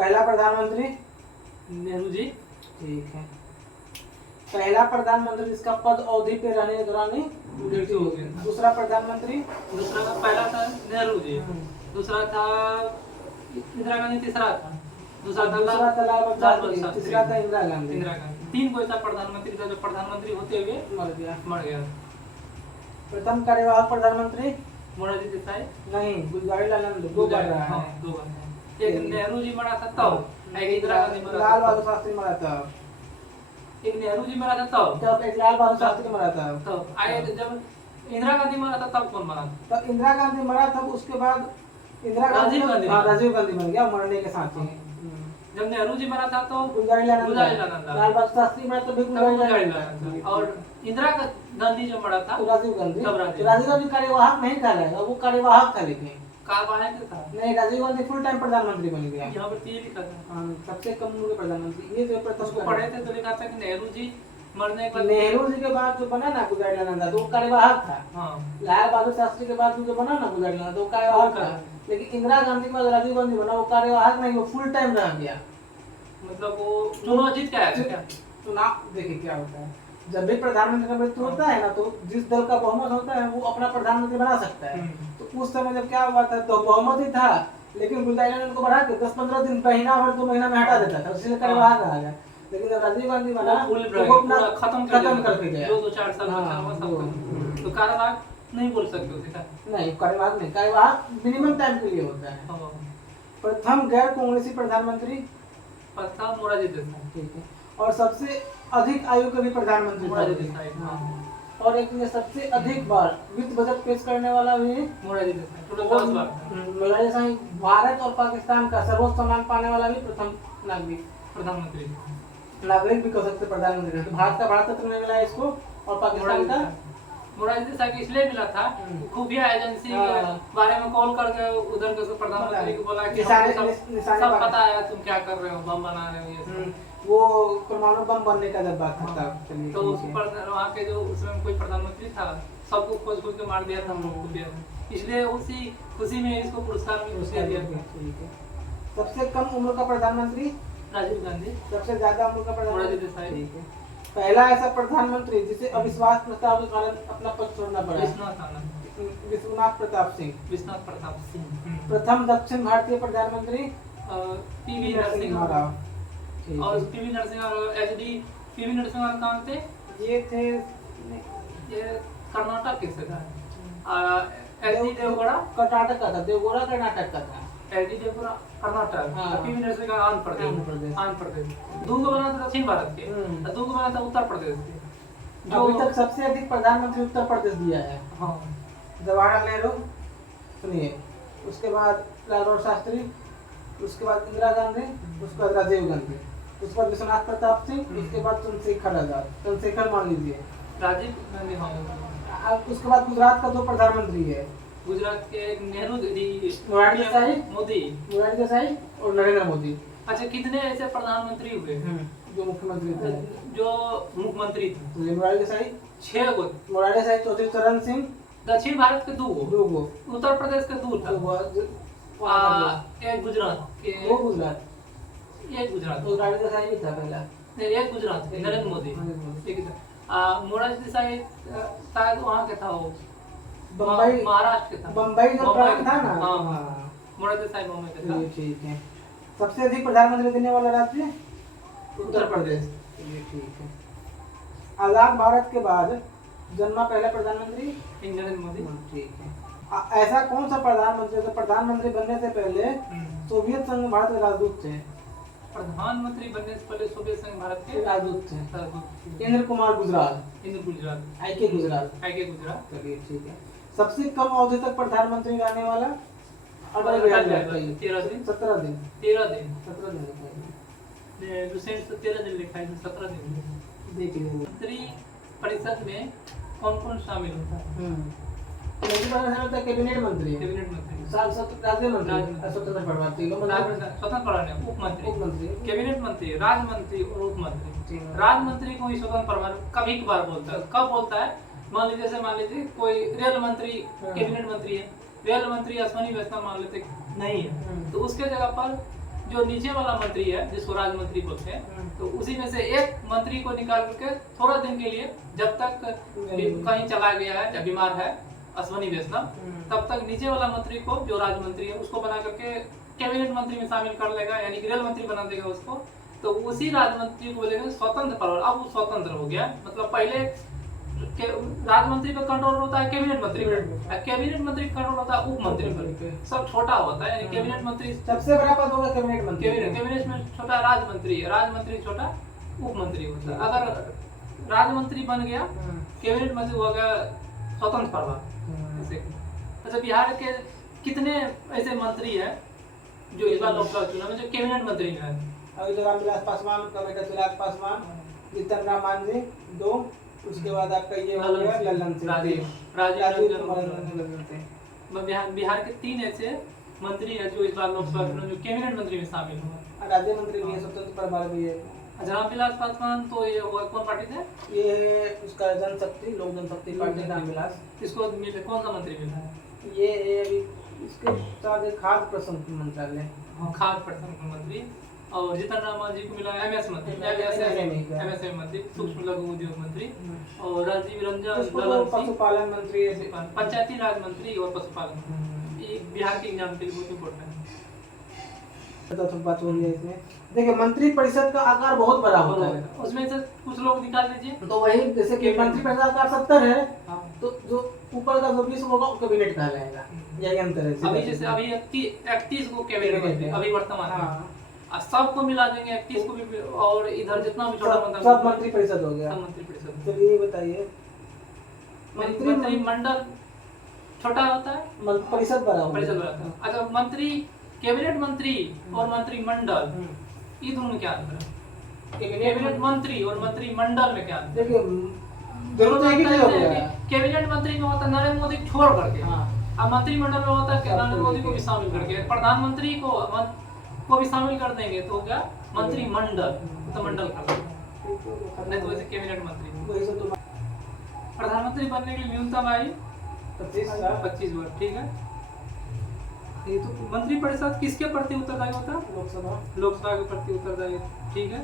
पहला प्रधानमंत्री नेहरू जी। ठीक है। पहला प्रधानमंत्री जिसका पद अवधि पे रहने के दौरान ही मृत्यु हो गई। दूसरा प्रधानमंत्री दूसरा का पहला था नेहरू जी, दूसरा था इंदिरा गांधी, तीसरा था दूसरा था लाल बहादुर शास्त्री, तीसरा था इंदिरा गांधी। इंदिरा गांधी। 3 कोई ऐसा प्रधानमंत्री था जो प्रधानमंत्री होते हुए मर गया। प्रथम कार्यवाहक प्रधानमंत्री मोरारजी देसाई नहीं, गुजरावाल नंद 2 बार रहा है। 2 बार। एक नेहरू जी मरा था तब, एक इंदिरा गांधी मरा था, लाल बहादुर शास्त्री मरा था एक नेहरू जी मरा था तब, एक लाल बहादुर शास्त्री मरा था तब आए जब इंदिरा गांधी मरा था तब कौन मरा? तब इंदिरा गांधी मरा था। उसके बाद इंदिरा राजीव गांधी राजीव गांधी मर गया मरने के साथ ही। जब नेहरू जी मरा था तो गुजरावाल नंद, लाल बहादुर शास्त्री मरा तो गुजरावाल नंद, और इंदिरा गांधी जो मरा था राजीव गांधी। तब राजीव गांधी कार्यवाहक नहीं कहलाएगा, वो कार्यवाहक था लेकिन कार्यवाहक था नहीं। राजीव गांधी फुल टाइम प्रधानमंत्री बन गया। यहाँ पर ये लिखा था सबसे कम उम्र के प्रधानमंत्री। ये जो प्रथम पढ़े थे तो लिखा था कि नेहरू जी मरने के बाद, नेहरू जी के बाद जो बना ना गुजरावाल नंद वो कार्यवाहक था। हाँ, लाल बहादुर शास्त्री के बाद जो बना ना गुजरावाल नंद वो कार्यवाहक था। लेकिन इंदिरा गांधी के बाद राजीव गांधी बना, वो कार्यवाहक नहीं, वो फुल टाइम रह गया। मतलब वो चुनाव जीत के आया था क्या? चुनाव देखिए क्या होता है, जब भी प्रधानमंत्री का मृत्यु होता है ना तो जिस दल का बहुमत होता है वो अपना प्रधानमंत्री बना सकता है। तो उस समय जब क्या हुआ था तो बहुमत ही था, लेकिन गुजरावाल नंद को बढ़ा के 10-15 दिन, महीना भर 2 महीना में हटा देता था, इसलिए कार्यवाहक आ गया। लेकिन जब राजीव गांधी बना तो वो अपना खत्म करके गया। 2-4 साल तो कार्यवाहक नहीं बोल सकते उसे क्या? नहीं, कार्यवाहक नहीं, कार्यवाहक मिनिमम टाइम के लिए होता है। प्रथम गैर कांग्रेसी प्रधानमंत्री प्रथम मोरारजी देसाई। ठीक है। और सबसे अधिक आयु के भी प्रधानमंत्री मोरारजी देसाई। और एक ये सबसे अधिक बार वित्त बजट पेश करने वाला भी मोरारजी देसाई, टोटल 10 बार। मोरारजी देसाई भारत और पाकिस्तान का सर्वोच्च सम्मान पाने वाला भी प्रथम नागरिक भी कह सकते प्रधानमंत्री। तो भारत का भारत रत्न मिला है इसको, और पाकिस्तान का मोरारजी देसाई को इसलिए मिला था खुफिया एजेंसी के बारे में कॉल करके उधर के प्रधानमंत्री को बोला कि सब पता है तुम क्या कर रहे हो, बम बना रहे हो, ये वो परमाणु बम बनने का जब बात था। तो वहाँ के जो उसमें कोई प्रधानमंत्री था सबको खोज खोज के मार दिया था, इसलिए उसी खुशी में इसको पुरस्कार में दिया गया। सबसे कम उम्र का प्रधानमंत्री राजीव गांधी, सबसे ज्यादा उम्र का मोरारजी प्रधानमंत्री देसाई। पहला ऐसा प्रधानमंत्री जिसे अविश्वास प्रस्ताव के कारण अपना पद छोड़ना पड़ा, विश्वनाथ प्रताप सिंह। प्रथम दक्षिण भारतीय प्रधानमंत्री पीवी नरसिम्हा राव। और PV Narasimha Rao HD PV Narasimha Rao कहाँ थे? ये थे, ये कर्नाटक के से था। एचडी देवगौड़ा कर्नाटक का था, देवगौड़ा कर्नाटक का था। HD Deve Gowda Karnataka, PV Narasimha Rao Andhra Pradesh. दूगो बना था दक्षिण भारत के, दूगो बना था उत्तर प्रदेश के। अभी तक सबसे अधिक प्रधानमंत्री उत्तर प्रदेश दिया है। हाँ, जवाहरलाल नेहरू सुनिए, उसके बाद लाल बहादुर शास्त्री, उसके बाद इंदिरा गांधी, उसके बाद राजीव गांधी, उसके बाद विश्वनाथ प्रताप सिंह, उसके बाद चंद्रशेखर आजाद। चंद्रशेखर मान लीजिए, राजीव गांधी। हाँ, उसके बाद गुजरात का 2 प्रधानमंत्री है, गुजरात के नेहरू जी, मोरारजी देसाई, मोदी और नरेंद्र मोदी। अच्छा, कितने ऐसे प्रधानमंत्री हुए जो मुख्यमंत्री थे, जो मुख्यमंत्री थे? मोरारजी देसाई 6 गो, मोरारजी देसाई, चौधरी चरण सिंह। दक्षिण भारत के 2 गो, उत्तर प्रदेश के 2 था, एक गुजरात के, एक गुजरात मोरारजी देसाई भी था पहला, एक गुजरात के नरेंद्र मोदी। मोरारजी देसाई शायद वहाँ के था, वो बम्बई महाराष्ट्र के था, बम्बई जो प्रांत था ना। हाँ, मोरारजी देसाई बम्बई के था। ठीक है। सबसे अधिक प्रधानमंत्री देने वाला राज्य उत्तर प्रदेश। ये ठीक है। आजाद भारत के बाद जन्मा पहला प्रधानमंत्री नरेंद्र मोदी। ठीक है। ऐसा कौन सा प्रधानमंत्री जो प्रधानमंत्री बनने से पहले सोवियत संघ भारत के राजदूत थे? प्रधानमंत्री बनने से पहले सोवियत संघ भारत के राजदूत थे। इंद्र कुमार गुजराल, आई.के. गुजराल। चलिए ठीक है। सबसे कम अवधि तक प्रधानमंत्री रहने वाला अटल बिहारी वाजपेयी। 13 दिन। 17 दिन। 13 दिन। 17 दिन रिसेंट से 13 दिन लिखा है, 17 दिन। देखिए मंत्री परिषद में कौन-कौन शामिल होता है? कैबिनेट मंत्री, कैबिनेट मंत्री, राज्य मंत्री, स्वतंत्र प्रभार, स्वतंत्र प्रभार, उपमंत्री, कैबिनेट मंत्री, राज्य मंत्री और उपमंत्री। राज्य मंत्री को ही स्वतंत्र प्रभार कभी कभार बोलता है। कब बोलता है? मान लीजिए कोई रेल मंत्री कैबिनेट मंत्री है, रेल मंत्री अश्विनी वैष्णव मान लेते नहीं है, तो उसके जगह पर जो नीचे वाला मंत्री है जिसको राज मंत्री बोलते हैं, तो उसी में से एक मंत्री को निकाल करके थोड़ा दिन के लिए, जब तक कहीं चला गया है या बीमार है अश्वनी वैष्णव, तब तक नीचे वाला मंत्री को जो राज मंत्री है उसको बना करके कैबिनेट मंत्री में शामिल कर लेगा, यानी गृह मंत्री बना देगा उसको। तो उसी राज मंत्री को बोलेंगे स्वतंत्र प्रभार। अब वो स्वतंत्र हो गया, मतलब पहले राज मंत्री का कंट्रोल होता है कैबिनेट मंत्री का, कैबिनेट मंत्री का कंट्रोल होता है उप मंत्री पर, सब छोटा होता है, यानी कैबिनेट मंत्री सबसे बड़ा पद होगा कैबिनेट मंत्री। कैबिनेट में छोटा राज मंत्री है, राज मंत्री छोटा उप मंत्री होता है। अगर राज मंत्री बन गया, कैबिनेट मंत्री हो गया स्वतंत्र प्रभार। अच्छा, बिहार के कितने ऐसे मंत्री हैं जो इस बार लोकसभा चुनाव में जो कैबिनेट मंत्री में है? अभी तो रामविलास पासवान, कविता चिराग पासवान, जीतन राम मांझी 2, उसके बाद आपका ये हो गया लल्लन सिंह, राजीव कुमार लल्लन सिंह। बिहार के 3 ऐसे मंत्री हैं जो इस बार लोकसभा चुनाव जो कैबिनेट मंत्री में शामिल हुए। राज्य मंत्री भी है, स्वतंत्र प्रभार भी है। रामविलास पासवान तो ये कौन पार्टी से? ये उसका जनशक्ति, लोक जनशक्ति पार्टी रामविलास। इसको मिले कौन सा मंत्री मिला है? ये इसके साथ खाद्य प्रसंस्करण मंत्रालय, खाद्य प्रसंस्करण मंत्री। और जीतन राम मांझी को मिला एमएस मंत्री, एमएसएमई मंत्री, सूक्ष्म लघु उद्योग मंत्री। और राजीव रंजन पशुपालन मंत्री, पंचायती राज मंत्री और पशुपालन। ये बिहार के एग्जाम के लिए बहुत इम्पोर्टेंट बात हो रही है इसमें। देखिए, मंत्री परिषद का आकार बहुत बड़ा होता है, उसमें से कुछ लोग निकाल लीजिए। तो वही जैसे कि मंत्री परिषद का आकार 70 है, तो जो ऊपर का जो 20 होगा वो कैबिनेट कहलाएगा। यही अंतर है। अभी जैसे अभी 31 को कैबिनेट मंत्री अभी वर्तमान में, सबको मिला देंगे 31 को भी, और इधर जितना भी छोटा मंत्री सब मंत्री परिषद हो गया। सब मंत्री परिषद। तो ये बताइए, मंत्री मंडल छोटा होता है, परिषद बड़ा होता परिषद बड़ा होता है। अच्छा, मंत्री, कैबिनेट मंत्री और मंत्रिमंडल, ये दोनों में क्या अंतर है? कैबिनेट मंत्री और मंत्रिमंडल में क्या अंतर? देखिए, दोनों तो एक ही हो गया। कैबिनेट मंत्री में होता है नरेंद्र मोदी छोड़ करके, अब मंत्रिमंडल में होता है नरेंद्र मोदी को भी शामिल करके, प्रधानमंत्री को भी शामिल कर देंगे तो क्या मंत्रिमंडल, तो मंडल कर देंगे, नहीं तो वैसे कैबिनेट मंत्री। प्रधानमंत्री बनने के लिए न्यूनतम आयु 25 वर्ष, ठीक है। ये तो मंत्रिपरिषद किसके प्रति उत्तरदायी होता है? लोकसभा के प्रति उत्तरदायी, ठीक है।